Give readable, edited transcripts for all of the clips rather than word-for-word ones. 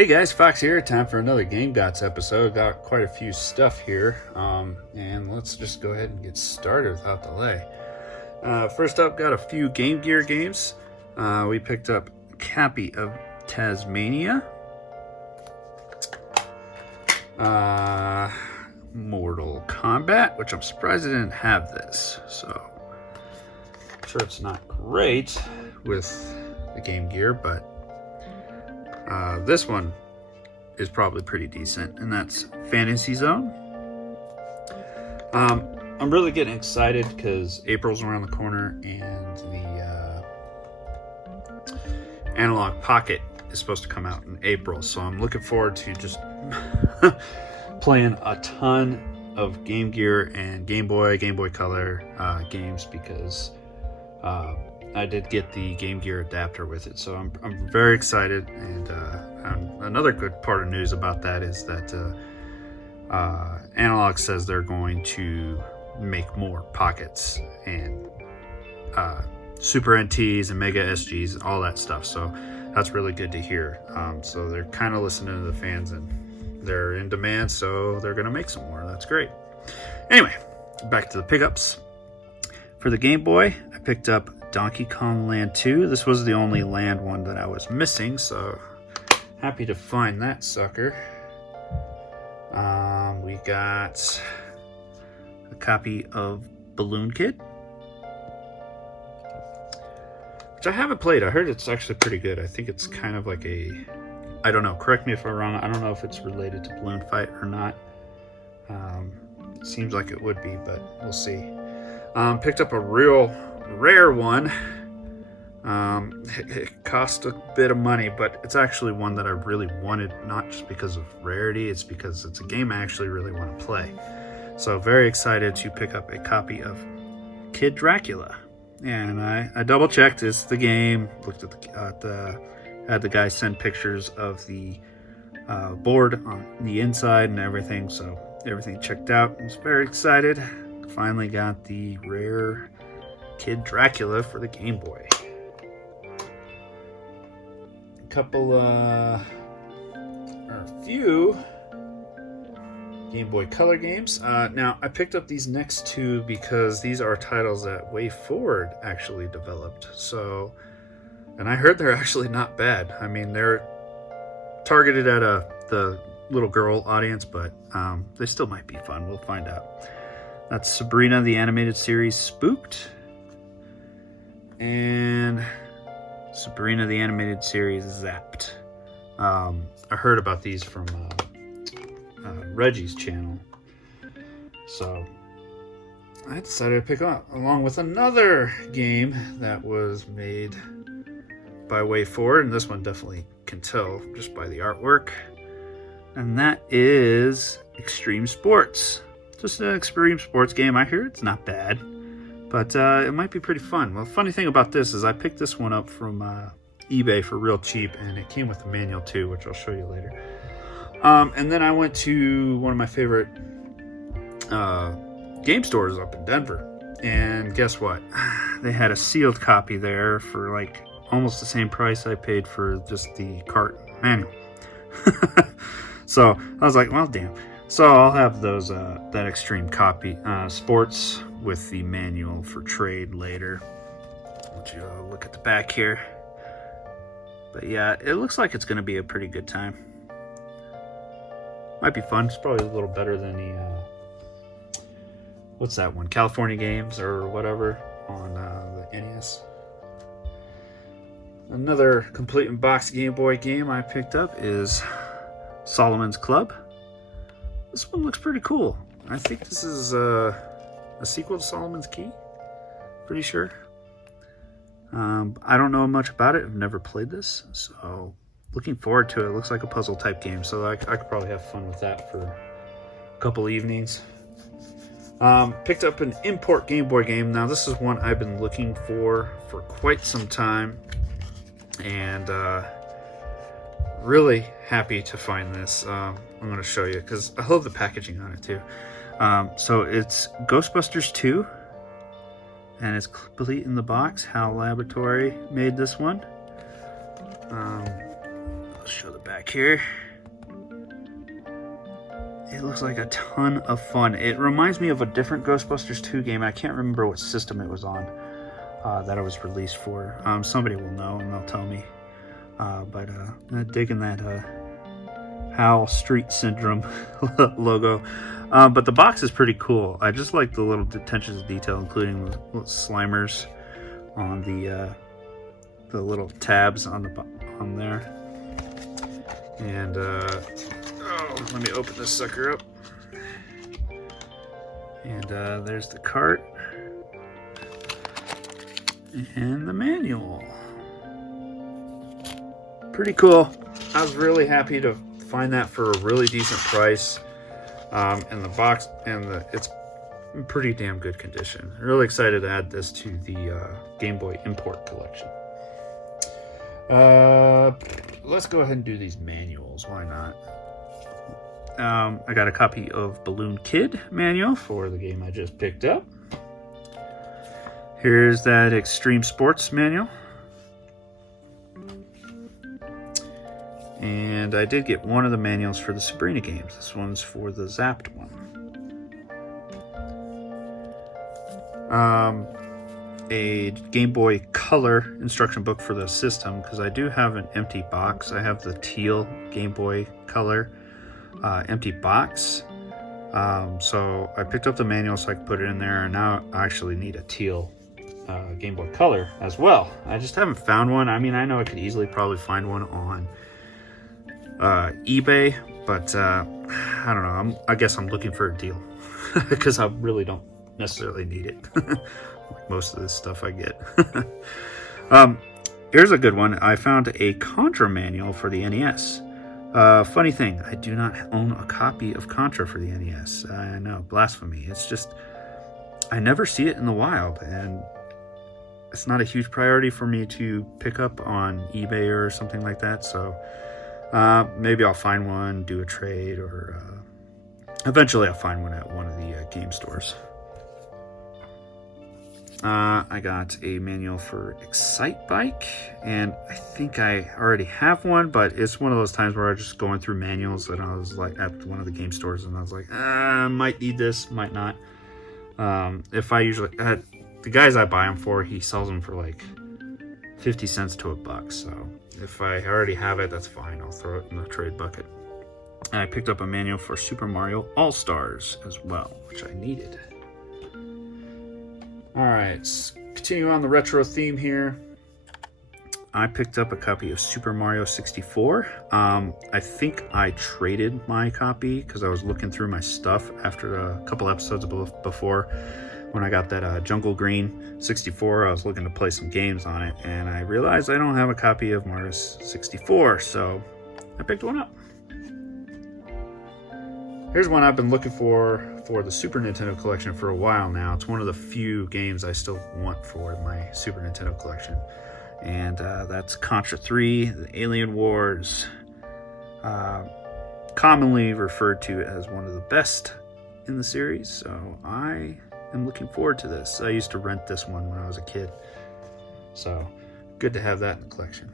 Hey guys, Fox here. Time for another Game Gots episode. Got quite a few stuff here, and let's just go ahead and get started without delay. First up, got a few Game Gear games. We picked up a copy of Tasmania, Mortal Kombat, which I'm surprised I didn't have this. So I'm sure it's not great with the Game Gear, but this one is probably pretty decent, and that's Fantasy Zone. I'm really getting excited because April's around the corner, and the Analog Pocket is supposed to come out in April. So I'm looking forward to just playing a ton of Game Gear and Game Boy Color games because I did get the Game Gear adapter with it, so I'm very excited. And another good part of news about that is that Analog says they're going to make more pockets and Super NTs and Mega SGs and all that stuff. So that's really good to hear. So they're kind of listening to the fans, and they're in demand, so they're going to make some more. That's great. Anyway, back to the pickups. For the Game Boy, I picked up Donkey Kong Land 2. This was the only Land one that I was missing, so happy to find that sucker. We got a copy of Balloon Kid, which I haven't played. I heard it's actually pretty good. I think it's kind of like I don't know, correct me if I'm wrong, I don't know if it's related to Balloon Fight or not. It seems like it would be, but we'll see. Picked up a real rare one. It cost a bit of money, but it's actually one that I really wanted, not just because of rarity, it's because it's a game I actually really want to play. So very excited to pick up a copy of Kid Dracula. And I double checked, it's the game, looked at had the guy send pictures of the board on the inside and everything, so everything checked out. I was very excited. Finally got the rare Kid Dracula for the Game Boy. A few Game Boy Color games. Now, I picked up these next two because these are titles that Way Forward actually developed. So, and I heard they're actually not bad. I mean, they're targeted at the little girl audience, but they still might be fun. We'll find out. That's Sabrina, the animated series Spooked, and Sabrina, the animated series Zapped. I heard about these from Reggie's channel, so I decided to pick up, along with another game that was made by Way Forward, and this one definitely can tell just by the artwork, and that is Extreme Sports. Just an extreme sports game. I hear it's not bad, but it might be pretty fun. Well, the funny thing about this is I picked this one up from eBay for real cheap, and it came with a manual too, which I'll show you later. And then I went to one of my favorite game stores up in Denver, and guess what? They had a sealed copy there for like almost the same price I paid for just the cart manual. So I was like, well, damn. So I'll have those that extreme copy sports with the manual for trade later. Let you look at the back here. But yeah, it looks like it's going to be a pretty good time. Might be fun. It's probably a little better than the what's that one? California Games or whatever on the NES. Another complete in box Game Boy game I picked up is Solomon's Club. This one looks pretty cool. I think this is a sequel to Solomon's Key. Pretty sure. I don't know much about it. I've never played this, so looking forward to it. It looks like a puzzle type game, so I could probably have fun with that for a couple evenings. Picked up an import Game Boy game. Now this is one I've been looking for quite some time, and really happy to find this. I'm going to show you because I love the packaging on it too. So it's Ghostbusters 2, and it's complete in the box. HAL Laboratory made this one. let's show the back here. It looks like a ton of fun. It reminds me of a different Ghostbusters 2 game. I can't remember what system it was on that it was released for. Somebody will know and they'll tell me. But I'm digging that HAL Street Syndrome logo. But the box is pretty cool. I just like the little attention to detail, including the little Slimers on the little tabs on there. And let me open this sucker up. And there's the cart and the manual. Pretty cool. I was really happy to find that for a really decent price. And the box it's in pretty damn good condition. Really excited to add this to the Game Boy import collection. Let's go ahead and do these manuals. Why not? I got a copy of Balloon Kid manual for the game I just picked up. Here's that Extreme Sports manual. And I did get one of the manuals for the Sabrina games. This one's for the Zapped one. A Game Boy Color instruction book for the system, because I do have an empty box. I have the teal Game Boy Color empty box. So I picked up the manual so I could put it in there, and now I actually need a teal Game Boy Color as well. I just haven't found one. I mean, I know I could easily probably find one on eBay, but I don't know. I guess I'm looking for a deal because I really don't necessarily need it. Like most of this stuff I get. Here's a good one. I found a Contra manual for the NES. Funny thing, I do not own a copy of Contra for the NES. I know, blasphemy. It's just, I never see it in the wild, and it's not a huge priority for me to pick up on eBay or something like that, so maybe I'll find one, do a trade, or eventually I'll find one at one of the game stores. I got a manual for Excite Bike, and I think I already have one, but it's one of those times where I was just going through manuals, and I was like at one of the game stores, and I was like, might need this, might not. If I usually, the guys I buy them for, he sells them for like 50 cents to $1, so if I already have it, that's fine. I'll throw it in the trade bucket. And I picked up a manual for Super Mario All-Stars as well, which I needed. Alright, continue on the retro theme here. I picked up a copy of Super Mario 64. I think I traded my copy because I was looking through my stuff after a couple episodes before. When I got that Jungle Green 64, I was looking to play some games on it, and I realized I don't have a copy of Mario 64, so I picked one up. Here's one I've been looking for the Super Nintendo collection for a while now. It's one of the few games I still want for my Super Nintendo collection. And that's Contra 3, the Alien Wars. Commonly referred to as one of the best in the series, so I am looking forward to this. I used to rent this one when I was a kid. So, good to have that in the collection.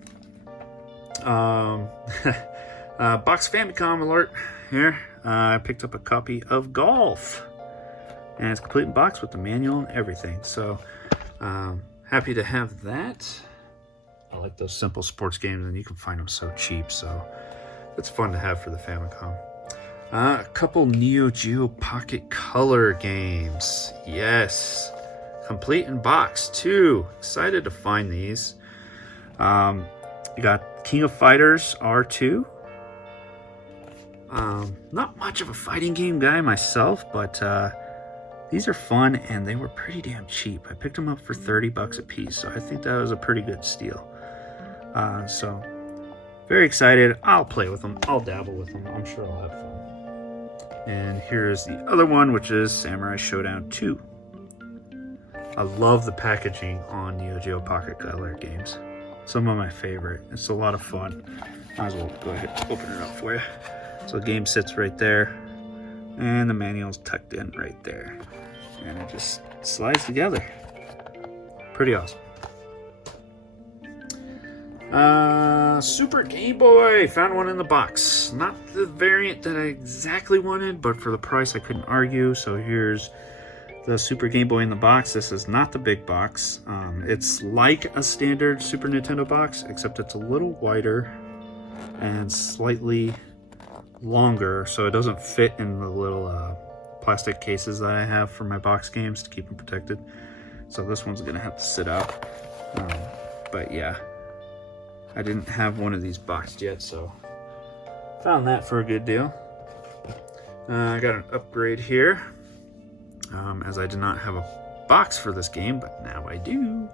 Box Famicom alert here. I picked up a copy of Golf, and it's complete in box with the manual and everything. So happy to have that. I like those simple sports games, and you can find them so cheap. So it's fun to have for the Famicom. A couple Neo Geo Pocket Color games. Yes, complete in box too. Excited to find these. You got King of Fighters R2. Not much of a fighting game guy myself, but these are fun, and they were pretty damn cheap. I picked them up for $30 a piece, so I think that was a pretty good steal. So very excited. I'll play with them. I'll dabble with them. I'm sure I'll have fun. And here's the other one, which is Samurai Showdown 2. I love the packaging on Neo Geo Pocket Color games. Some of my favorite. It's a lot of fun. Might as well go ahead and open it up for you. So the game sits right there, and the manual's tucked in right there. And it just slides together. Pretty awesome. Super Game Boy. Found one in the box. Not the variant that I exactly wanted, but for the price I couldn't argue. So here's the Super Game Boy in the box. This is not the big box. It's like a standard Super Nintendo box, except it's a little wider and slightly longer, so it doesn't fit in the little plastic cases that I have for my box games to keep them protected. So this one's gonna have to sit out. But yeah, I didn't have one of these boxed yet, so found that for a good deal. I got an upgrade here, as I did not have a box for this game, but now I do.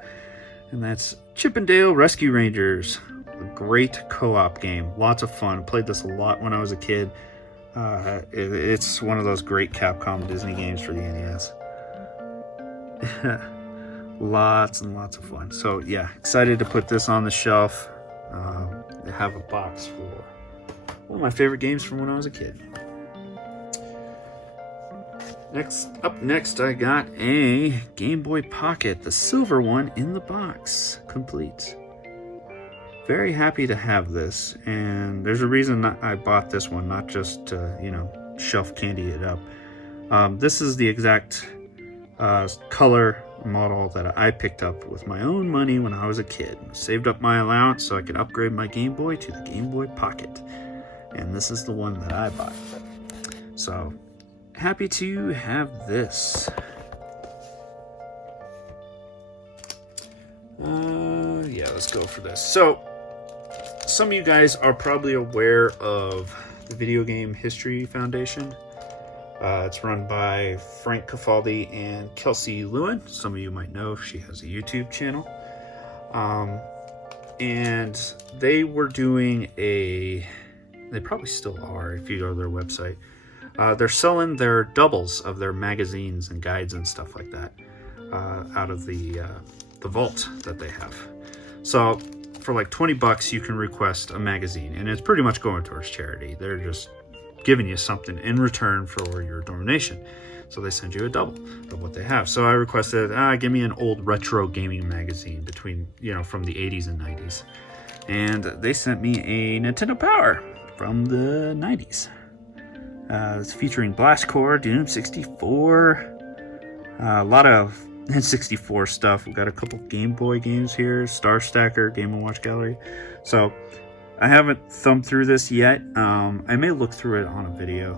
And that's Chip 'n Dale Rescue Rangers. A great co-op game. Lots of fun. I played this a lot when I was a kid. It's one of those great Capcom Disney games for the NES. Lots and lots of fun. So yeah, excited to put this on the shelf. Have a box for one of my favorite games from when I was a kid. Up next, I got a Game Boy Pocket, the silver one in the box, complete. Very happy to have this, and there's a reason I bought this one, not just to, shelf candy it up. This is the exact color model that I picked up with my own money when I was a kid. Saved up my allowance so I could upgrade my Game Boy to the Game Boy Pocket, and this is the one that I bought. So happy to have this. Yeah, let's go for this. So some of you guys are probably aware of the Video Game History Foundation. It's run by Frank Cafaldi and Kelsey Lewin. Some of you might know she has a YouTube channel. And they were doing they probably still are if you go to their website. They're selling their doubles of their magazines and guides and stuff like that out of the vault that they have. So for like $20, you can request a magazine, and it's pretty much going towards charity. They're just giving you something in return for your donation. So they send you a double of what they have. So I requested, give me an old retro gaming magazine between, from the 80s and 90s. And they sent me a Nintendo Power from the 90s. It's featuring Blast Corps, Doom 64, a lot of N64 stuff. We've got a couple Game Boy games here, Star Stacker, Game & Watch Gallery. So I haven't thumbed through this yet. I may look through it on a video.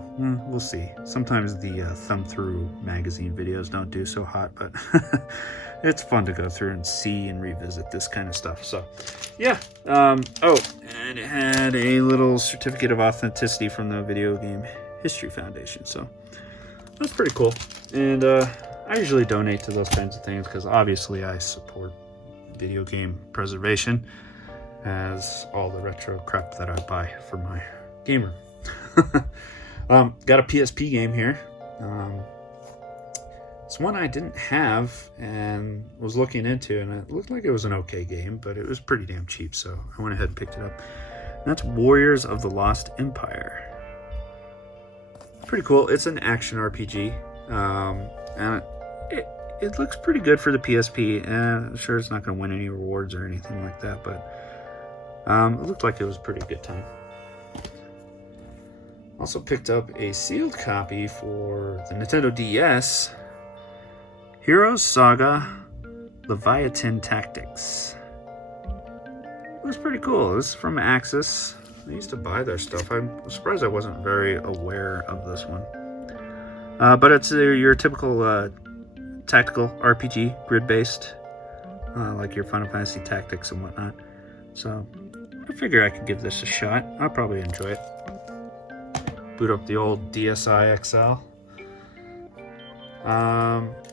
We'll see. Sometimes the thumb through magazine videos don't do so hot, but it's fun to go through and see and revisit this kind of stuff. So yeah. Oh, and it had a little certificate of authenticity from the Video Game History Foundation. So that's pretty cool. And I usually donate to those kinds of things because obviously I support video game preservation, as all the retro crap that I buy for my game room. Got a PSP game here. It's one I didn't have and was looking into, and it looked like it was an okay game, but it was pretty damn cheap, so I went ahead and picked it up. And that's Warriors of the Lost Empire. Pretty cool. It's an action RPG, and it looks pretty good for the PSP. I'm sure it's not going to win any rewards or anything like that, but it looked like it was a pretty good time. Also picked up a sealed copy for the Nintendo DS, Heroes Saga Leviathan Tactics. It was pretty cool. This is from Axis. I used to buy their stuff. I'm surprised I wasn't very aware of this one. But it's your typical tactical RPG, grid-based, like your Final Fantasy Tactics and whatnot. So I figure I could give this a shot. I'll probably enjoy it. Boot up the old DSi XL.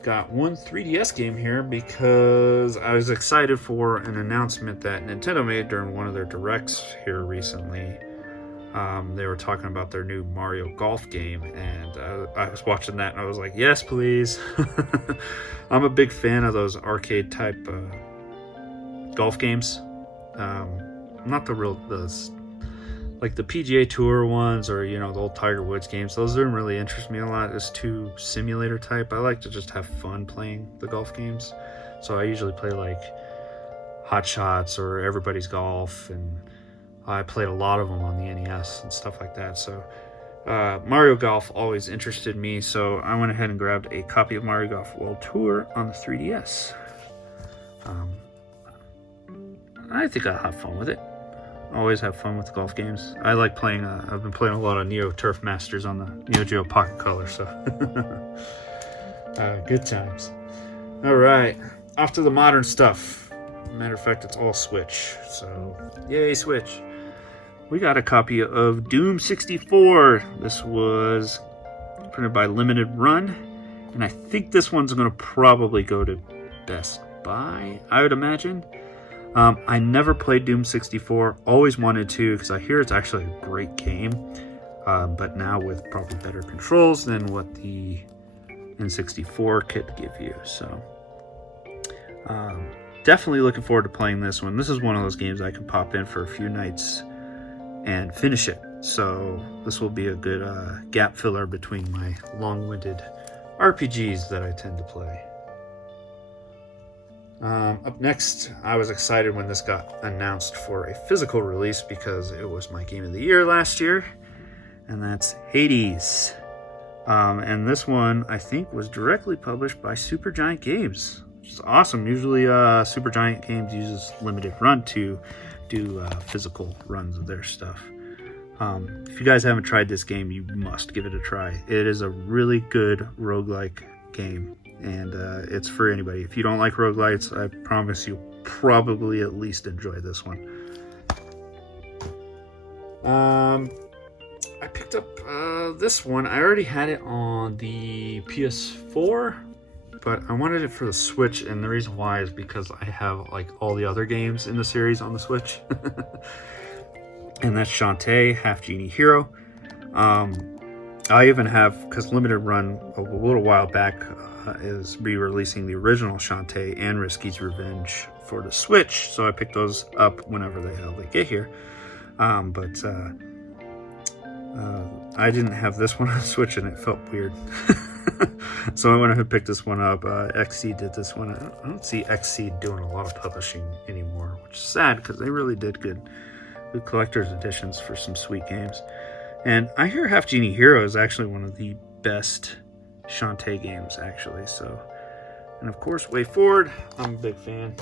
Got one 3DS game here because I was excited for an announcement that Nintendo made during one of their directs here recently. They were talking about their new Mario Golf game, and I was watching that and I was like, yes, please. I'm a big fan of those arcade type golf games. Not like the PGA Tour ones, or the old Tiger Woods games. Those don't really interest me a lot. It's too simulator type. I like to just have fun playing the golf games. So I usually play like Hot Shots or Everybody's Golf, and I played a lot of them on the NES and stuff like that. So Mario Golf always interested me, so I went ahead and grabbed a copy of Mario Golf World Tour on the 3DS. I think I'll have fun with it. Always have fun with golf games. I like playing, I've been playing a lot of Neo Turf Masters on the Neo Geo Pocket Color, so good times. All right, off to the modern stuff. Matter of fact, it's all Switch, so yay, Switch. We got a copy of Doom 64. This was printed by Limited Run, and I think this one's going to probably go to Best Buy, I would imagine. I never played Doom 64, always wanted to, because I hear it's actually a great game, but now with probably better controls than what the N64 could give you. So definitely looking forward to playing this one. This is one of those games I can pop in for a few nights and finish it. So this will be a good gap filler between my long-winded RPGs that I tend to play. Up next, I was excited when this got announced for a physical release because it was my game of the year last year, and that's Hades. And this one, I think, was directly published by Supergiant Games, which is awesome. Usually Supergiant Games uses Limited Run to do physical runs of their stuff. If you guys haven't tried this game, you must give it a try. It is a really good roguelike game, and it's for anybody. If you don't like roguelites, I promise you'll probably at least enjoy this one. I picked up this one. I already had it on the PS4, but I wanted it for the Switch, and the reason why is because I have like all the other games in the series on the Switch. And that's Shantae, Half Genie Hero. I even have, because Limited Run a little while back is re-releasing the original Shantae and Risky's Revenge for the Switch, so I picked those up whenever the hell they get here. But I didn't have this one on the Switch, and it felt weird. So I went ahead and picked this one up. XC did this one. I don't see XC doing a lot of publishing anymore, which is sad because they really did good collector's editions for some sweet games. And I hear Half Genie Hero is actually one of the best Shantae games, actually. So, and of course, Way Forward, I'm a big fan.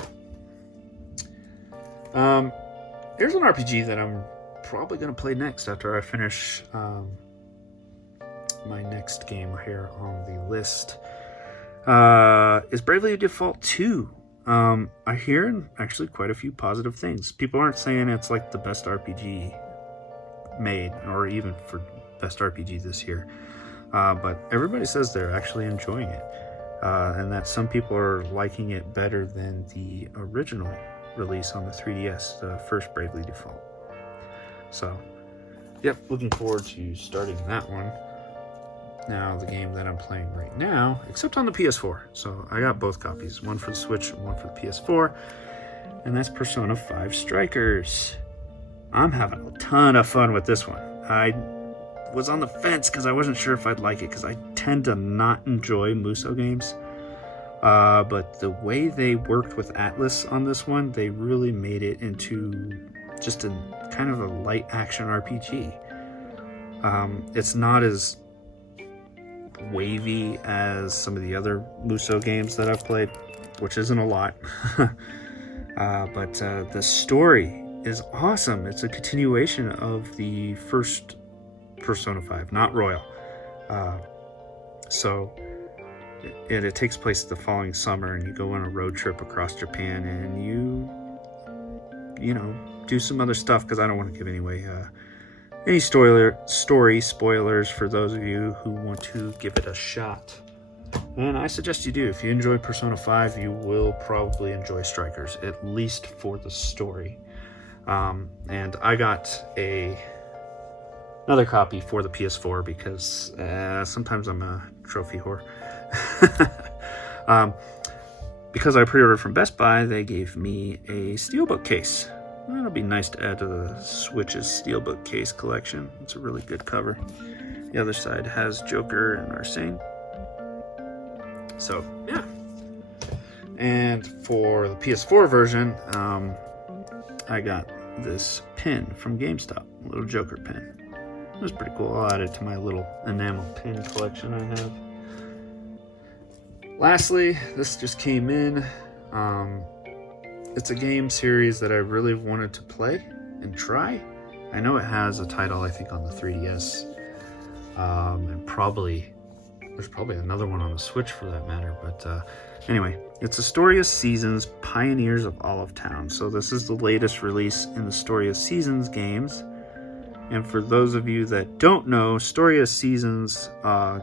Here's an RPG that I'm probably going to play next after I finish my next game here on the list. Is Bravely Default 2. I hear actually quite a few positive things. People aren't saying it's like the best RPG made, or even for best RPG this year, but everybody says they're actually enjoying it, and that some people are liking it better than the original release on the 3DS, the first Bravely Default. So, yep, looking forward to starting that one. Now, the game that I'm playing right now, except on the PS4. So I got both copies, one for the Switch and one for the PS4. And that's Persona 5 Strikers. I'm having a ton of fun with this one. I was on the fence because I wasn't sure if I'd like it, because I tend to not enjoy Musou games. But the way they worked with Atlas on this one, they really made it into just a kind of a light action RPG. It's not as wavy as some of the other Musou games that I've played, which isn't a lot. But the story is awesome. It's a continuation of the first Persona 5, not Royal. So it takes place the following summer, and you go on a road trip across Japan, and you know, do some other stuff, because I don't want to give any story spoilers for those of you who want to give it a shot. And I suggest you do. If you enjoy Persona 5, you will probably enjoy Strikers, at least for the story. And I got another copy for the PS4 because sometimes I'm a trophy whore. Because I pre-ordered from Best Buy, they gave me a steelbook case. That'll be nice to add to the Switch's steelbook case collection. It's a really good cover. The other side has Joker and Arsene. So, yeah. And for the PS4 version, I got this pin from GameStop, a little Joker pin. It was pretty cool. I'll add it to my little enamel pin collection I have. Lastly, this just came in. It's a game series that I really wanted to play and try. I know it has a title, I think, on the 3DS. And there's probably another one on the Switch for that matter. But anyway, it's a Story of Seasons, Pioneers of Olive Town. So this is the latest release in the Story of Seasons games. And for those of you that don't know, Story of Seasons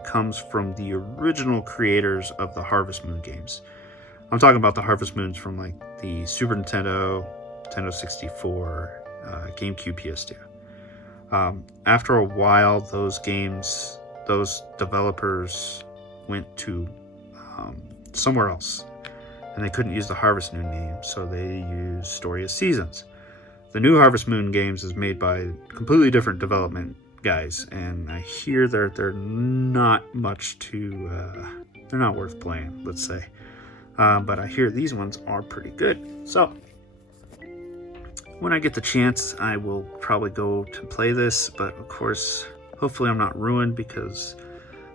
comes from the original creators of the Harvest Moon games. I'm talking about the Harvest Moons from like the Super Nintendo, Nintendo 64, GameCube, PS2. After a while, those developers went to somewhere else, and they couldn't use the Harvest Moon name, so they used Story of Seasons. The new Harvest Moon games is made by completely different development guys, and I hear they're not they're not worth playing, let's say. But I hear these ones are pretty good. So when I get the chance, I will probably go to play this, but of course, hopefully I'm not ruined because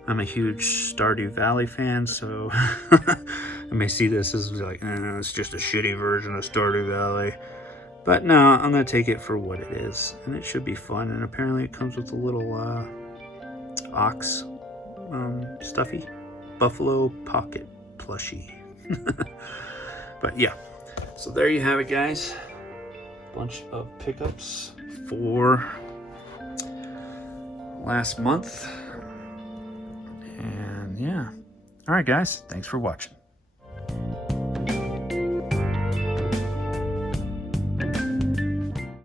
I'm a huge Stardew Valley fan, so I may see this as like, it's just a shitty version of Stardew Valley. But no, I'm going to take it for what it is, and it should be fun. And apparently it comes with a little ox stuffy buffalo pocket plushie. But yeah, so there you have it, guys. Bunch of pickups for last month. And yeah. All right, guys. Thanks for watching.